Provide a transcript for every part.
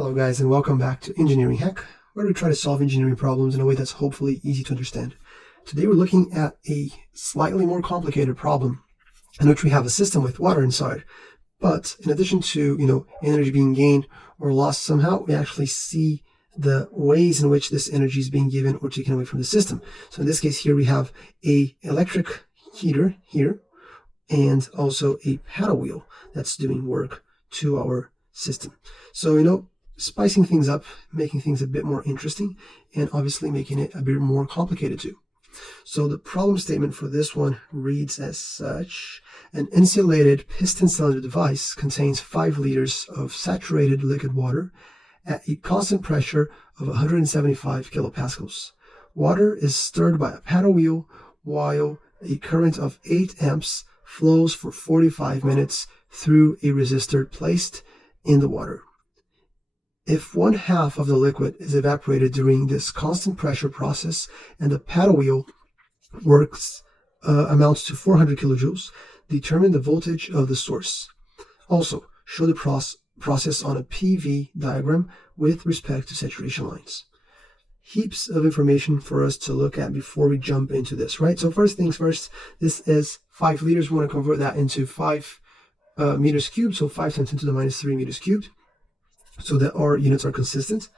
Hello guys, and welcome back to Engineering Hack, where we try to solve engineering problems in a way that's hopefully easy to understand. Today we're looking at a slightly more complicated problem in which we have a system with water inside. But in addition to, energy being gained or lost somehow, we actually see the ways in which this energy is being given or taken away from the system. So in this case here we have a electric heater here and also a paddle wheel that's doing work to our system. So, spicing things up, making things a bit more interesting, and obviously making it a bit more complicated too. So the problem statement for this one reads as such: an insulated piston-cylinder device contains 5 liters of saturated liquid water at a constant pressure of 175 kilopascals. Water is stirred by a paddle wheel while a current of 8 amps flows for 45 minutes through a resistor placed in the water. If 1/2 of the liquid is evaporated during this constant pressure process and the paddle wheel works amounts to 400 kilojoules, determine the voltage of the source. Also, show the process on a PV diagram with respect to saturation lines. Heaps of information for us to look at before we jump into this, right? So first things first, this is 5 liters. We want to convert that into 5 meters cubed, so 5 times 10 to the minus 3 meters cubed, so that our units are consistent.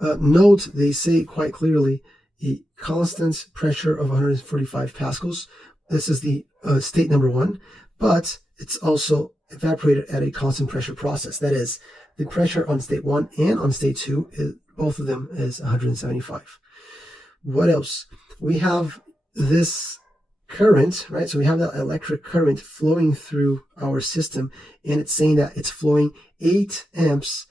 Note, they say quite clearly a constant pressure of 145 pascals. This is the state number 1, but it's also evaporated at a constant pressure process. That is, the pressure on state 1 and on state 2, both of them is 175. What else? We have this current, right? So we have that electric current flowing through our system, and it's saying that it's flowing 8 amps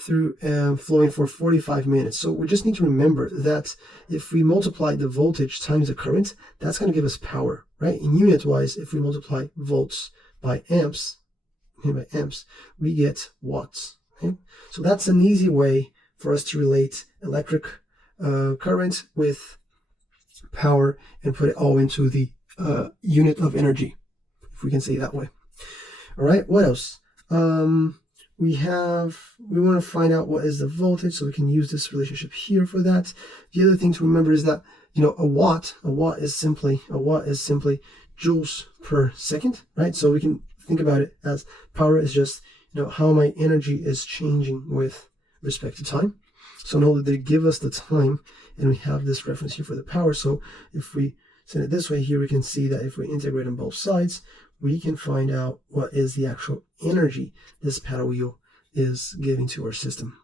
through flowing for 45 minutes. So we just need to remember that if we multiply the voltage times the current, that's going to give us power, right? In unit wise, if we multiply volts by amps, we get watts. Okay? So that's an easy way for us to relate electric current with power and put it all into the unit of energy, if we can say it that way. All right, what else? We want to find out what is the voltage, so we can use this relationship here for that. The other thing to remember is that, a watt is simply joules per second, right? So we can think about it as power is just, how my energy is changing with respect to time. So know that they give us the time, and we have this reference here for the power. So if we send it this way here, we can see that if we integrate on both sides, we can find out what is the actual energy this paddle wheel is giving to our system.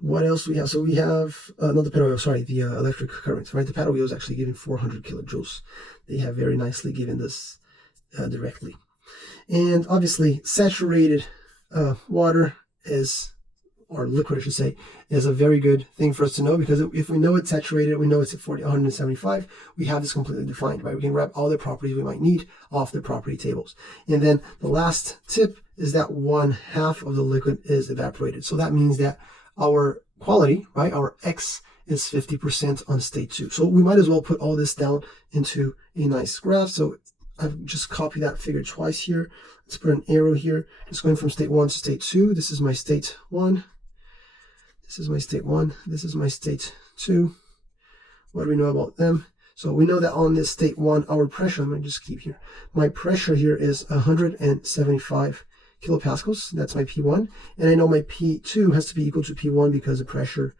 What else we have? So we have, not the paddle wheel, sorry, the electric current, right? The paddle wheel is actually giving 400 kilojoules. They have very nicely given this directly. And obviously, saturated water is, or liquid I should say, is a very good thing for us to know, because if we know it's saturated, we know it's at 175, we have this completely defined, right? We can grab all the properties we might need off the property tables. And then the last tip is that 1/2 of the liquid is evaporated. So that means that our quality, right, our X is 50% on state 2. So we might as well put all this down into a nice graph. So I've just copied that figure twice here. Let's put an arrow here. It's going from state 1 to state 2. This is my state 1. This is my state 1. This is my state 2. What do we know about them? So we know that on this state 1, our pressure, I'm going to just keep here. My pressure here is 175 kilopascals. That's my P1. And I know my P2 has to be equal to P1 because the pressure,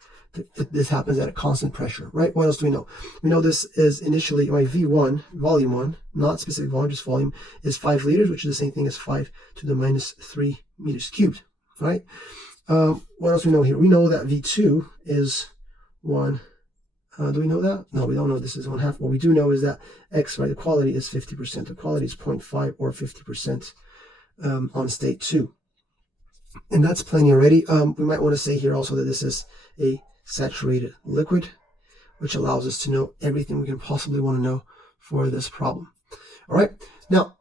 this happens at a constant pressure, right? What else do we know? We know this is initially my V1, volume 1, not specific volume, just volume, is 5 liters, which is the same thing as 5 to the minus 3 meters cubed, right? What else do we know here? We know that V2 is 1. Do we know that? No, we don't know this is 1/2. What we do know is that X, right, the quality is 50%. The quality is 0.5 or 50% on state 2. And that's plenty already. We might want to say here also that this is a saturated liquid, which allows us to know everything we can possibly want to know for this problem. All right. Now,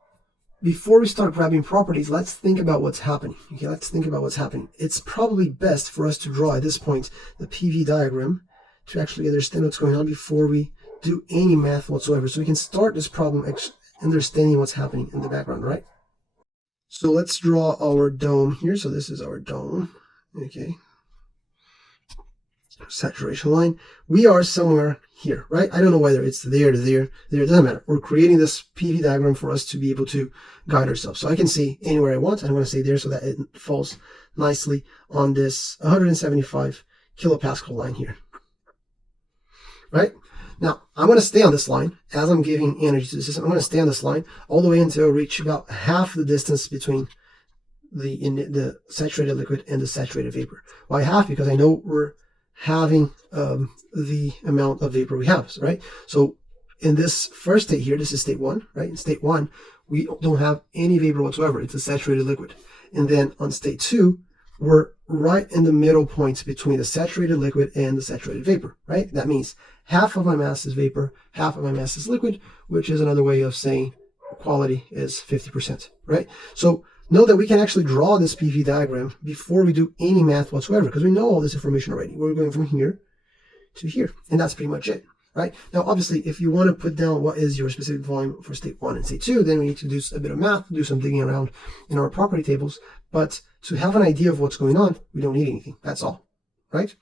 before we start grabbing properties, let's think about what's happening. Okay, let's think about what's happening. It's probably best for us to draw at this point the PV diagram to actually understand what's going on before we do any math whatsoever. So we can start this problem understanding what's happening in the background, right? So let's draw our dome here. So this is our dome. okay, saturation line, we are somewhere here, right? I don't know whether it's there to there, it doesn't matter. We're creating this PV diagram for us to be able to guide ourselves. So I can see anywhere I want. I'm going to say there so that it falls nicely on this 175 kilopascal line here, right? Now, I'm going to stay on this line as I'm giving energy to the system. I'm going to stay on this line all the way until I reach about half the distance between the saturated liquid and the saturated vapor. Why half? Because I know we're having the amount of vapor we have, right? So in this first state here, this is state 1, right? In state 1, we don't have any vapor whatsoever. It's a saturated liquid. And then on state 2, we're right in the middle point between the saturated liquid and the saturated vapor, right? That means half of my mass is vapor, half of my mass is liquid, which is another way of saying quality is 50%, right? So know that we can actually draw this PV diagram before we do any math whatsoever, because we know all this information already. We're going from here to here, and that's pretty much it, right? Now, obviously, if you want to put down what is your specific volume for state 1 and state 2, then we need to do a bit of math, do some digging around in our property tables. But to have an idea of what's going on, we don't need anything. That's all, right?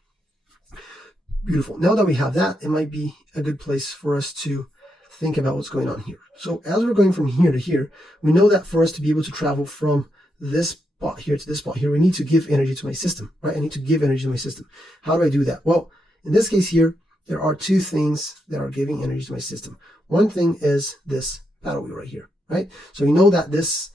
Beautiful. Now that we have that, it might be a good place for us to think about what's going on here. So as we're going from here to here, we know that for us to be able to travel from this spot here to this spot here, we need to give energy to my system, right? I need to give energy to my system. How do I do that? Well, in this case here, there are two things that are giving energy to my system. One thing is this paddle wheel right here, right? So we know that there's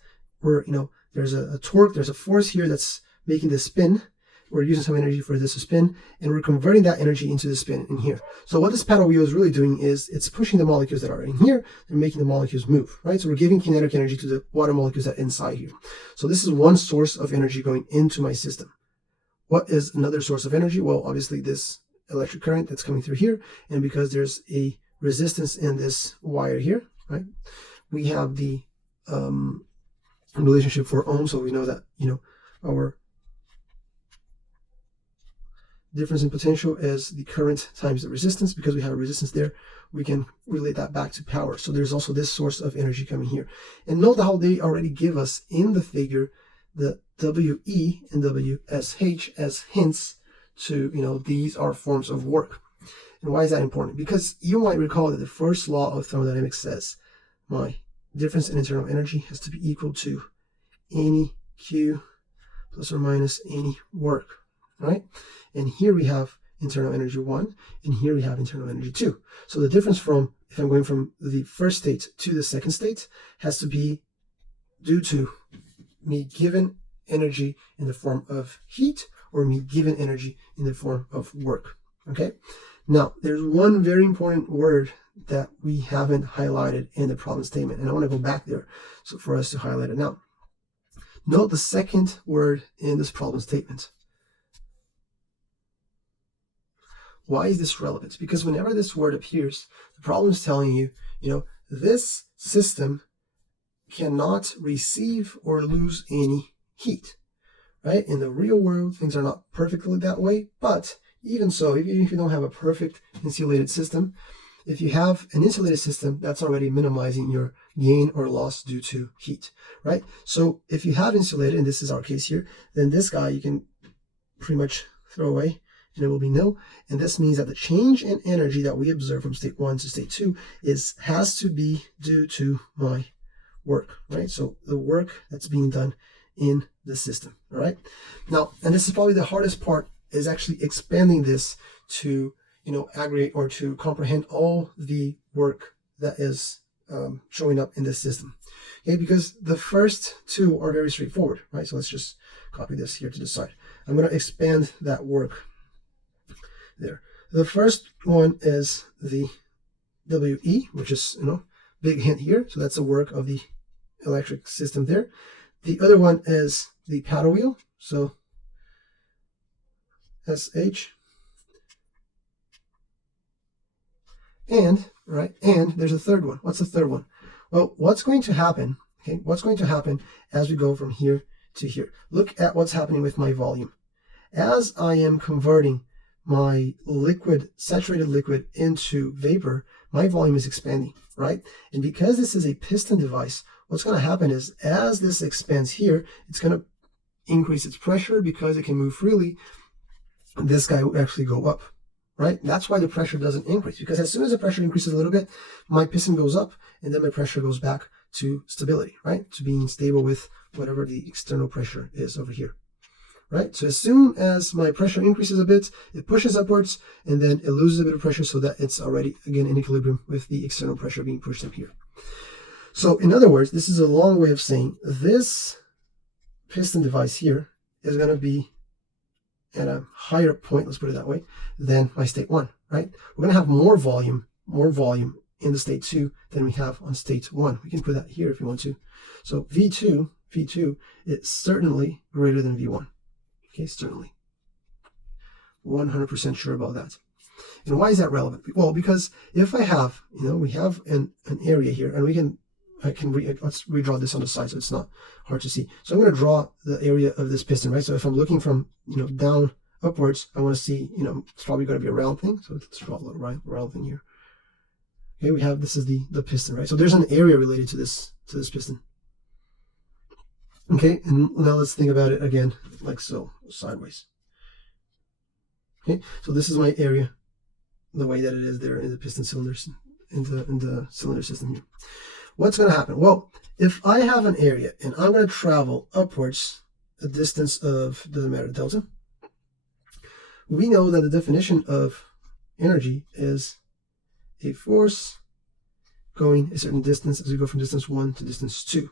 a torque, there's a force here that's making this spin. We're using some energy for this to spin, and we're converting that energy into the spin in here. So what this paddle wheel is really doing is it's pushing the molecules that are in here and making the molecules move, right? So we're giving kinetic energy to the water molecules that are inside here. So this is one source of energy going into my system. What is another source of energy? Well, obviously this electric current that's coming through here, and because there's a resistance in this wire here, right? We have the relationship for ohms, so we know that, our difference in potential is the current times the resistance. Because we have a resistance there, we can relate that back to power. So there's also this source of energy coming here. And note how they already give us in the figure the WE and WSH as hints to, these are forms of work. And why is that important? Because you might recall that the first law of thermodynamics says my difference in internal energy has to be equal to any Q plus or minus any work, right? And here we have internal energy 1, and here we have internal energy 2. So the difference from, if I'm going from the first state to the second state, has to be due to me given energy in the form of heat or me given energy in the form of work, okay? Now, there's one very important word that we haven't highlighted in the problem statement, and I want to go back there so for us to highlight it now. Note the second word in this problem statement. Why is this relevant? Because whenever this word appears, the problem is telling you, this system cannot receive or lose any heat, right? In the real world, things are not perfectly that way, but even so, even if you don't have a perfect insulated system, if you have an insulated system, that's already minimizing your gain or loss due to heat, right? So if you have insulated, and this is our case here, then this guy you can pretty much throw away, and it will be nil. And this means that the change in energy that we observe from state 1 to state 2 has to be due to my work, right? So the work that's being done in the system, all right? Now, and this is probably the hardest part, is actually expanding this to, aggregate or to comprehend all the work that is showing up in this system, okay? Because the first two are very straightforward, right? So let's just copy this here to the side. I'm going to expand that work there. The first one is the WE, which is, big hint here. So that's the work of the electric system there. The other one is the paddle wheel. So SH. And there's a third one. What's the third one? Well, what's going to happen, okay? What's going to happen as we go from here to here? Look at what's happening with my volume. As I am converting my saturated liquid into vapor, my volume is expanding, right? And because this is a piston device, what's going to happen is as this expands here, it's going to increase its pressure because it can move freely, this guy will actually go up, right? That's why the pressure doesn't increase, because as soon as the pressure increases a little bit, my piston goes up, and then my pressure goes back to stability, right? To being stable with whatever the external pressure is over here, right? So as soon as my pressure increases a bit, it pushes upwards, and then it loses a bit of pressure so that it's already, again, in equilibrium with the external pressure being pushed up here. So in other words, this is a long way of saying this piston device here is going to be at a higher point, let's put it that way, than my state 1, right? We're going to have more volume in the state 2 than we have on state 1. We can put that here if you want to. So V2 is certainly greater than V1. Okay, certainly. 100% sure about that. And why is that relevant? Well, because if I have, we have an area here, and let's redraw this on the side so it's not hard to see. So I'm going to draw the area of this piston, right? So if I'm looking from, down upwards, I want to see, it's probably going to be a round thing. So let's draw a little round thing here. Okay, we have, this is the piston, right? So there's an area related to this piston. Okay, and now let's think about it again, like so, sideways. Okay, so this is my area, the way that it is there in the piston cylinders, in the cylinder system here. What's going to happen? Well, if I have an area and I'm going to travel upwards a distance of, doesn't matter, delta, we know that the definition of energy is a force going a certain distance as we go from distance 1 to distance 2,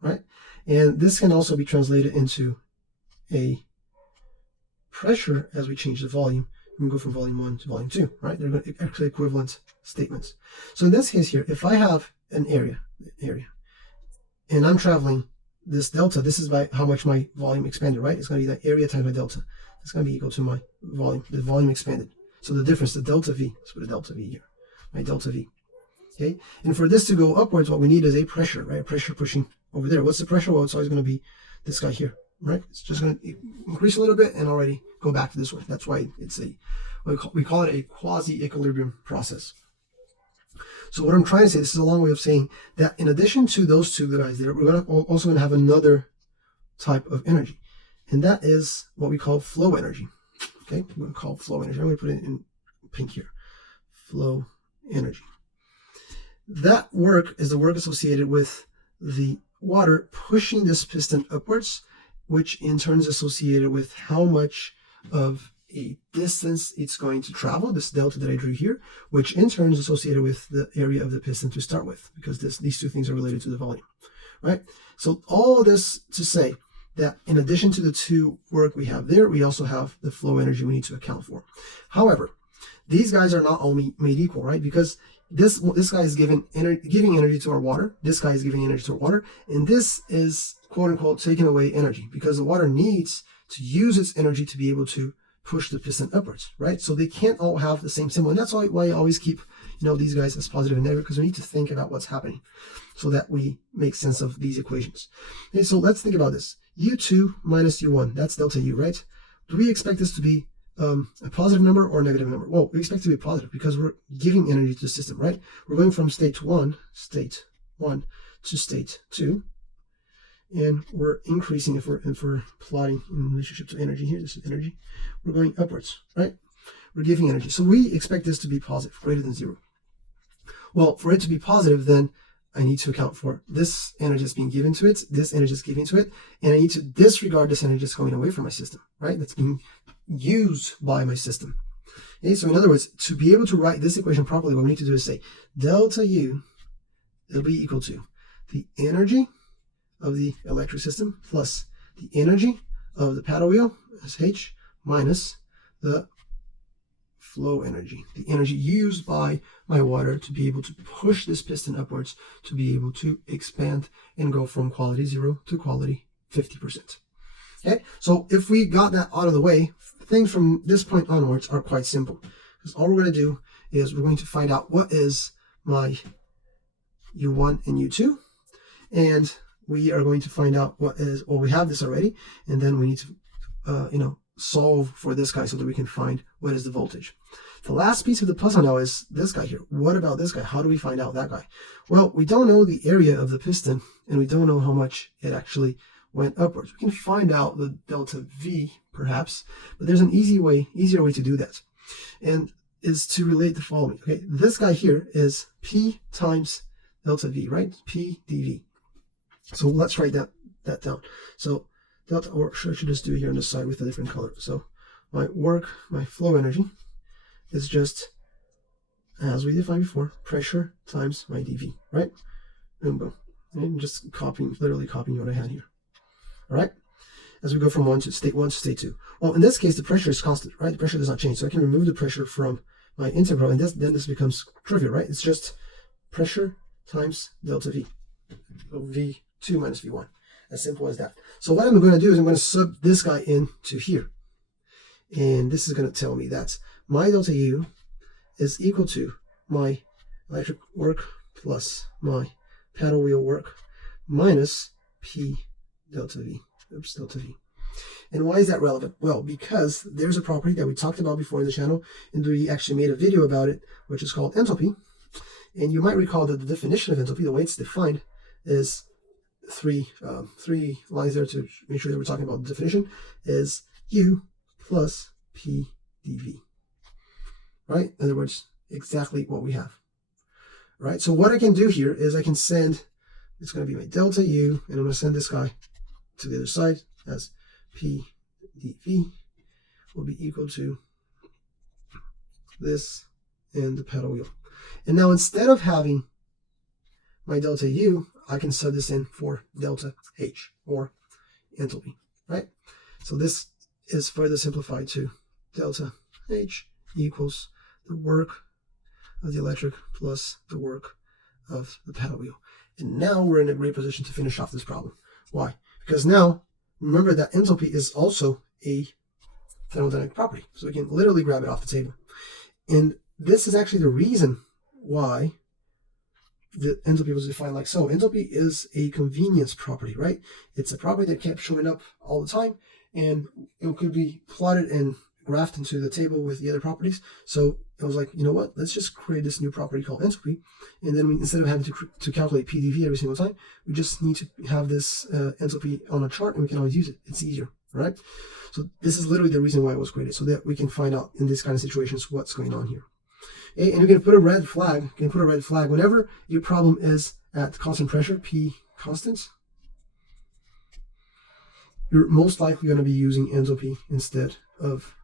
right? And this can also be translated into a pressure as we change the volume. We go from volume 1 to volume 2, right? They're actually equivalent statements. So in this case here, if I have an area, and I'm traveling this delta, this is by how much my volume expanded, right? It's going to be that area times my delta. It's going to be equal to my volume, the volume expanded. So the difference, the delta V, let's put a delta V here, my delta V. Okay, and for this to go upwards, what we need is a pressure, right? Pressure pushing over there. What's the pressure? Well, it's always going to be this guy here, right? It's just going to increase a little bit and already go back to this one. That's why it's we call it a quasi-equilibrium process. So what I'm trying to say, this is a long way of saying that in addition to those two guys there, we're also going to have another type of energy, and that is what we call flow energy. Okay, we're going to call flow energy. I'm going to put it in pink here. Flow energy. That work is the work associated with the water pushing this piston upwards, which in turn is associated with how much of a distance it's going to travel, this delta that I drew here, which in turn is associated with the area of the piston to start with, because these two things are related to the volume, right? So all this to say that in addition to the two work we have there, we also have the flow energy we need to account for. However, these guys are not all made equal, right? Because this guy is giving energy to our water, this guy is giving energy to our water, and this is quote unquote taking away energy, because the water needs to use its energy to be able to push the piston upwards, right? So they can't all have the same symbol, and that's why I always keep these guys as positive and negative, because we need to think about what's happening so that we make sense of these equations. Okay, so let's think about this. U2 minus U1, that's delta U, right? Do we expect this to be a positive number or a negative number? Well, we expect it to be positive because we're giving energy to the system, right? We're going from state 1 to state 2, and we're increasing. If we're plotting in relationship to energy here, this is energy, we're going upwards, right? We're giving energy. So we expect this to be positive, greater than 0. Well, for it to be positive, then I need to account for this energy that's being given to it, this energy is given to it, and I need to disregard this energy that's going away from my system, right? That's being used by my system. Okay, so in other words, to be able to write this equation properly, what we need to do is say delta U will be equal to the energy of the electric system plus the energy of the paddle wheel, SH, minus the flow energy, the energy used by my water to be able to push this piston upwards, to be able to expand and go from quality 0 to quality 50%. Okay, so if we got that out of the way, things from this point onwards are quite simple, because all we're going to do is we're going to find out what is my U1 and U2, and we are going to find out what is, well, we have this already, and then we need to solve for this guy so that we can find what is the voltage. The last piece of the puzzle now is this guy here. What about this guy? How do we find out that guy? Well, we don't know the area of the piston, and we don't know how much it actually went upwards. We can find out the delta V perhaps, but there's an easier way to do that, and is to relate the following. Okay, this guy here is P times delta V, right? P dV. So let's write that down. So delta, or should I just do it here on this side with a different color? So my flow energy is just, as we defined before, pressure times my dV, right? Boom, boom. And just literally copying what I had here. All right? As we go from state 1 to state 2. Well, in this case, the pressure is constant, right? The pressure does not change. So I can remove the pressure from my integral, and then this becomes trivial, right? It's just pressure times delta V. So V2 minus V1. As simple as that. So what I'm going to do is I'm going to sub this guy into here. And this is going to tell me that my delta U is equal to my electric work plus my paddle wheel work minus P delta V. Oops, delta V. And why is that relevant? Well, because there's a property that we talked about before in the channel, and we actually made a video about it, which is called enthalpy. And you might recall that the definition of enthalpy, the way it's defined, is three lines there to make sure that we're talking about the definition, is U plus P dV. Right? In other words, exactly what we have. Right? So what I can do here is I can send, it's going to be my delta U, and I'm going to send this guy to the other side as P dV will be equal to this and the paddle wheel. And now instead of having my delta U, I can sub this in for delta H, or enthalpy, right? So this is further simplified to delta H equals the work of the electric plus the work of the paddle wheel. And now we're in a great position to finish off this problem. Why? Because now, remember that enthalpy is also a thermodynamic property. So we can literally grab it off the table. And this is actually the reason why the enthalpy was defined like so. Enthalpy is a convenience property, right? It's a property that kept showing up all the time, and it could be plotted and graphed into the table with the other properties. So I was like, you know what? Let's just create this new property called enthalpy, and then instead of having to calculate PdV every single time, we just need to have this enthalpy on a chart, and we can always use it. It's easier, right? So this is literally the reason why it was created, so that we can find out in these kind of situations what's going on here. Okay, and you can put a red flag. You can put a red flag whenever your problem is at constant pressure, P constant. You're most likely going to be using enthalpy instead of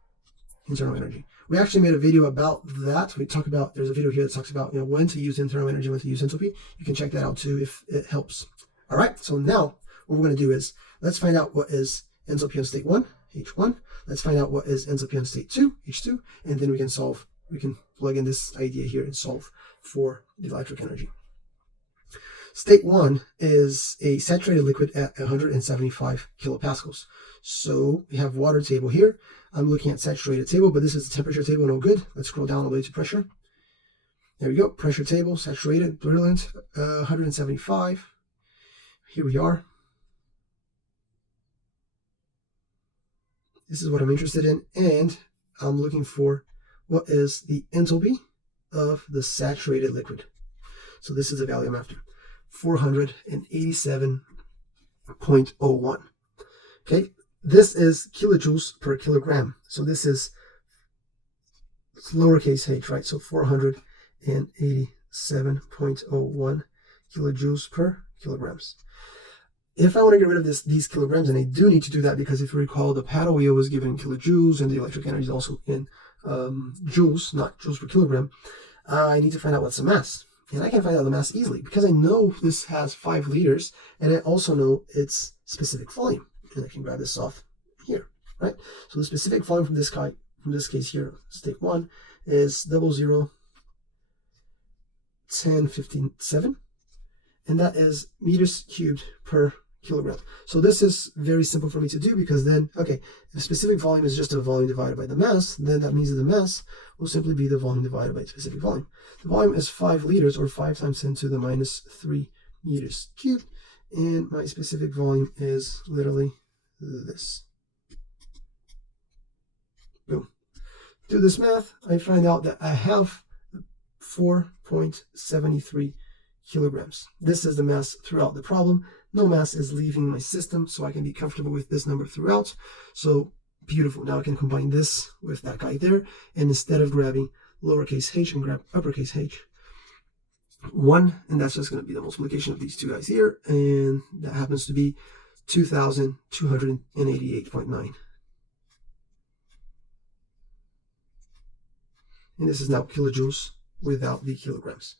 internal energy. We actually made a video about that. We talk about, there's a video here that talks about, you know, when to use internal energy, when to use enthalpy. You can check that out too if it helps. All right, so now what we're going to do is let's find out what is enthalpy on state 1, H1. Let's find out what is enthalpy on state 2, H2, and then we can solve. We can plug in this idea here and solve for the electric energy. State 1 is a saturated liquid at 175 kilopascals. So we have water table here. I'm looking at saturated table, but this is the temperature table, no good. Let's scroll down all the way to pressure. There we go, pressure table, saturated, brilliant, 175. Here we are. This is what I'm interested in, and I'm looking for what is the enthalpy of the saturated liquid. So this is the value I'm after, 487.01. Okay, this is kilojoules per kilogram. So this is lowercase h, right? So 487.01 kilojoules per kilograms. If I want to get rid of these kilograms, and I do need to do that because if you recall, the paddle wheel was given in kilojoules and the electric energy is also in joules, not joules per kilogram, I need to find out what's the mass. And I can find out the mass easily because I know this has 5 liters, and I also know its specific volume. And I can grab this off here, right? So the specific volume from this case here, state 1, is 001057, and that is meters cubed per kilogram. So this is very simple for me to do because then, okay, if the specific volume is just a volume divided by the mass, then that means that the mass will simply be the volume divided by the specific volume. The volume is 5 liters, or 5 times 10 to the minus 3 meters cubed, and my specific volume is literally this. Boom. Do this math, I find out that I have 4.73 kilograms. This is the mass throughout the problem. No mass is leaving my system, so I can be comfortable with this number throughout. So beautiful. Now I can combine this with that guy there, and instead of grabbing lowercase h, and grab uppercase h. 1, and that's just going to be the multiplication of these two guys here, and that happens to be 2,288.9. And this is now kilojoules without the kilograms.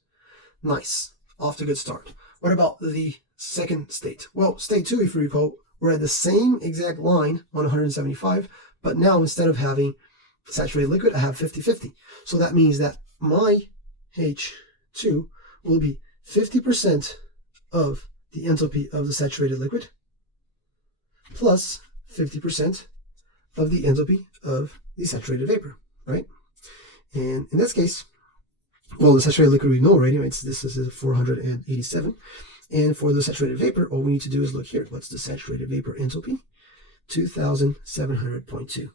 Nice. Off to a good start. What about the second state? Well, state 2, if you recall, we're at the same exact line on 175, but now instead of having saturated liquid, I have 50-50. So that means that my H2 will be 50% of the enthalpy of the saturated liquid plus 50% of the enthalpy of the saturated vapor, right? And in this case, well, the saturated liquid we know already, right? So this is 487. And for the saturated vapor, all we need to do is look here. What's the saturated vapor enthalpy? 2,700.2.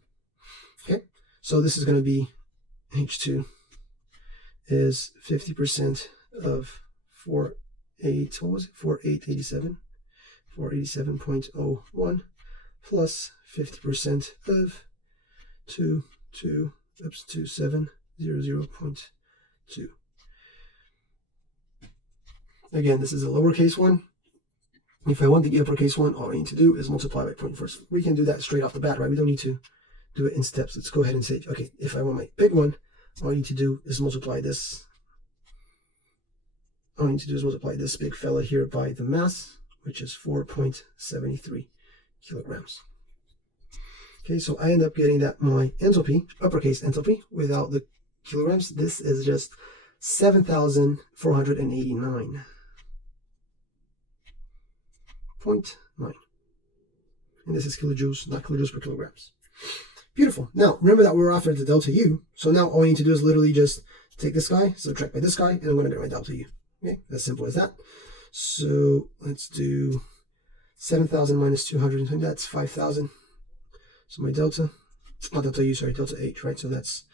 Okay, so this is going to be H2 is 50% of 487, 487.01 plus 50% of 2700.2. Again, this is a lowercase one. If I want the uppercase one, all I need to do is multiply by 0.4. We can do that straight off the bat, right? We don't need to do it in steps. Let's go ahead and say, okay, if I want my big one, all I need to do is multiply this. All I need to do is multiply this big fella here by the mass, which is 4.73 kilograms. Okay, so I end up getting that my enthalpy, uppercase enthalpy, without the kilograms, this is just 7,489.9. And this is kilojoules, not kilojoules per kilograms. Beautiful. Now, remember that we were after the delta U. So now all I need to do is literally just take this guy, subtract by this guy, and I'm going to get my delta U. Okay, as simple as that. So let's do 7,000 minus 220, that's 5,000. So my delta, not delta U, sorry, delta H, right? So that's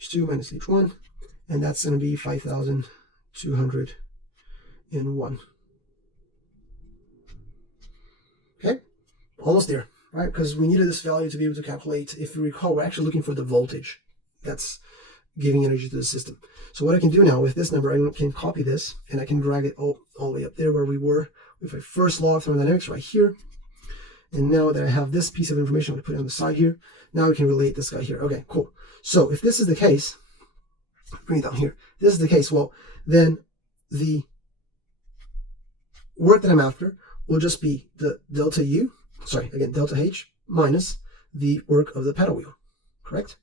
H2 minus H1, and that's going to be 5,201. Okay, almost there, right? Because we needed this value to be able to calculate. If you recall, we're actually looking for the voltage that's giving energy to the system. So what I can do now with this number, I can copy this, and I can drag it all the way up there where we were with my first law of thermodynamics right here. And now that I have this piece of information, I'm going to put it on the side here. Now we can relate this guy here. Okay, cool. So if this is the case, bring it down here. If this is the case, well, then the work that I'm after will just be the delta U, sorry, again, delta H minus the work of the paddle wheel, correct?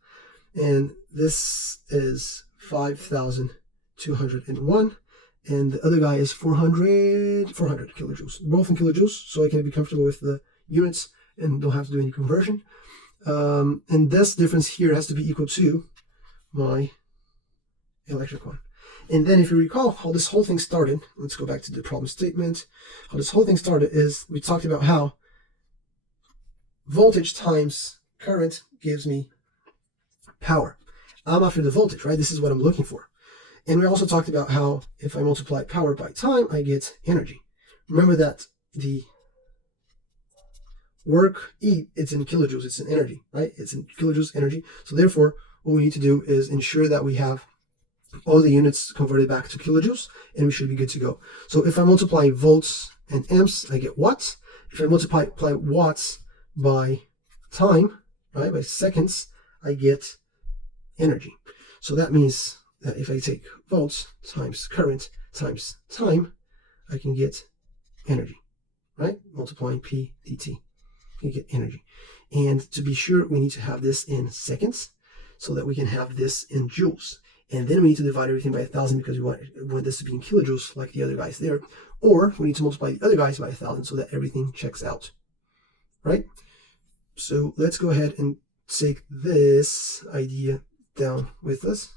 And this is 5,201, and the other guy is 400 kilojoules, both in kilojoules, so I can be comfortable with the units and don't have to do any conversion. And this difference here has to be equal to my electric one. And then if you recall how this whole thing started, let's go back to the problem statement. How this whole thing started is we talked about how voltage times current gives me power. I'm after the voltage, right? This is what I'm looking for. And we also talked about how if I multiply power by time, I get energy. Remember that the work E, it's in kilojoules, it's in energy, right? It's in kilojoules energy. So therefore, what we need to do is ensure that we have all the units converted back to kilojoules, and we should be good to go. So if I multiply volts and amps, I get watts. If I multiply watts by time, right, by seconds, I get energy. So that means that if I take volts times current times time, I can get energy, right? Multiplying P dt, you get energy. And to be sure, we need to have this in seconds so that we can have this in joules. And then we need to divide everything by 1,000 because we want this to be in kilojoules like the other guys there. Or we need to multiply the other guys by 1,000 so that everything checks out, right? So let's go ahead and take this idea down with us.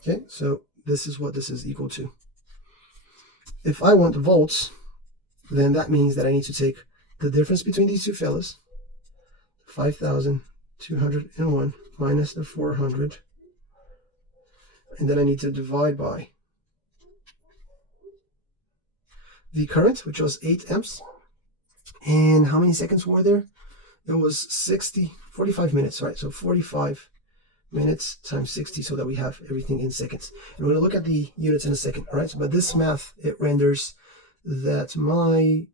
Okay, so this is what this is equal to. If I want the volts, then that means that I need to take the difference between these two fellas, 5,201 minus the 400, and then I need to divide by the current, which was 8 amps. And how many seconds were there? It was 45 minutes, right? So 45 minutes times 60, so that we have everything in seconds. And we're going to look at the units in a second, all right? So, but this math, it renders that my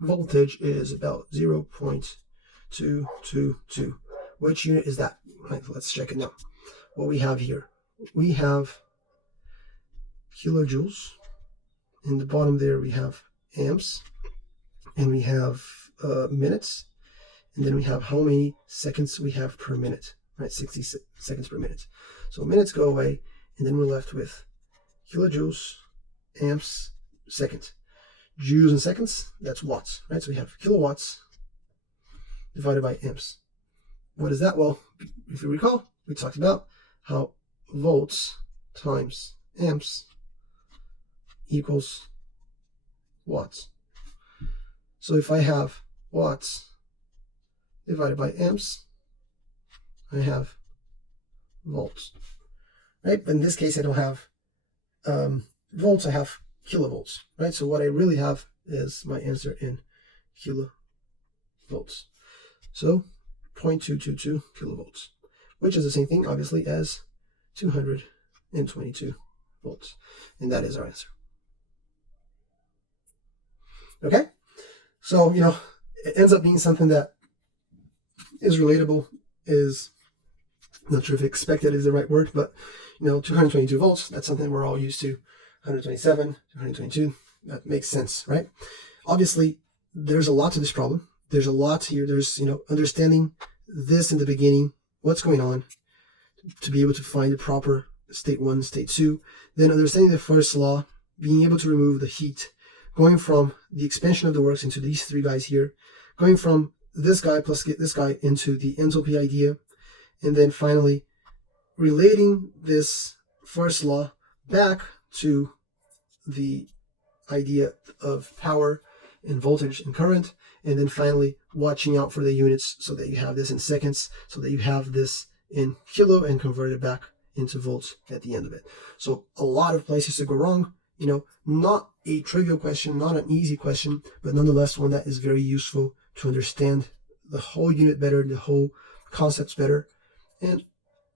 voltage is about 0.222. Which unit is that? Right, let's check it now. What we have here, we have kilojoules. In the bottom there, we have amps, and we have minutes, and then we have how many seconds we have per minute, right? 60 seconds per minute. So minutes go away, and then we're left with kilojoules, amps, second. Joules and seconds, that's watts, right? So we have kilowatts divided by amps. What is that? Well, if you recall, we talked about how volts times amps equals watts. So if I have watts divided by amps, I have volts, right? But in this case, I don't have volts, I have kilovolts, right? So what I really have is my answer in kilovolts. So 0.222 kilovolts, which is the same thing, obviously, as 222 volts. And that is our answer. Okay? So, it ends up being something that is relatable, is, not sure if expected is the right word, but, 222 volts, that's something we're all used to. 127, 222, that makes sense, right? Obviously, there's a lot to this problem. There's a lot here. There's, understanding this in the beginning, what's going on, to be able to find the proper state 1, state 2. Then understanding the first law, being able to remove the heat, going from the expansion of the works into these three guys here, going from this guy plus get this guy into the enthalpy idea, and then finally relating this first law back to the idea of power and voltage and current, and then finally watching out for the units so that you have this in seconds, so that you have this in kilo and convert it back into volts at the end of it. So a lot of places to go wrong, not a trivial question, not an easy question, but nonetheless one that is very useful to understand the whole unit better, the whole concepts better. And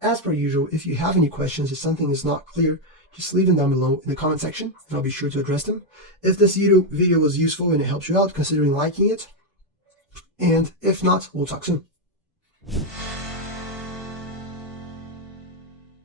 as per usual, if you have any questions, if something is not clear, just leave them down below in the comment section, and I'll be sure to address them. If this video was useful and it helps you out, considering liking it. And if not, we'll talk soon.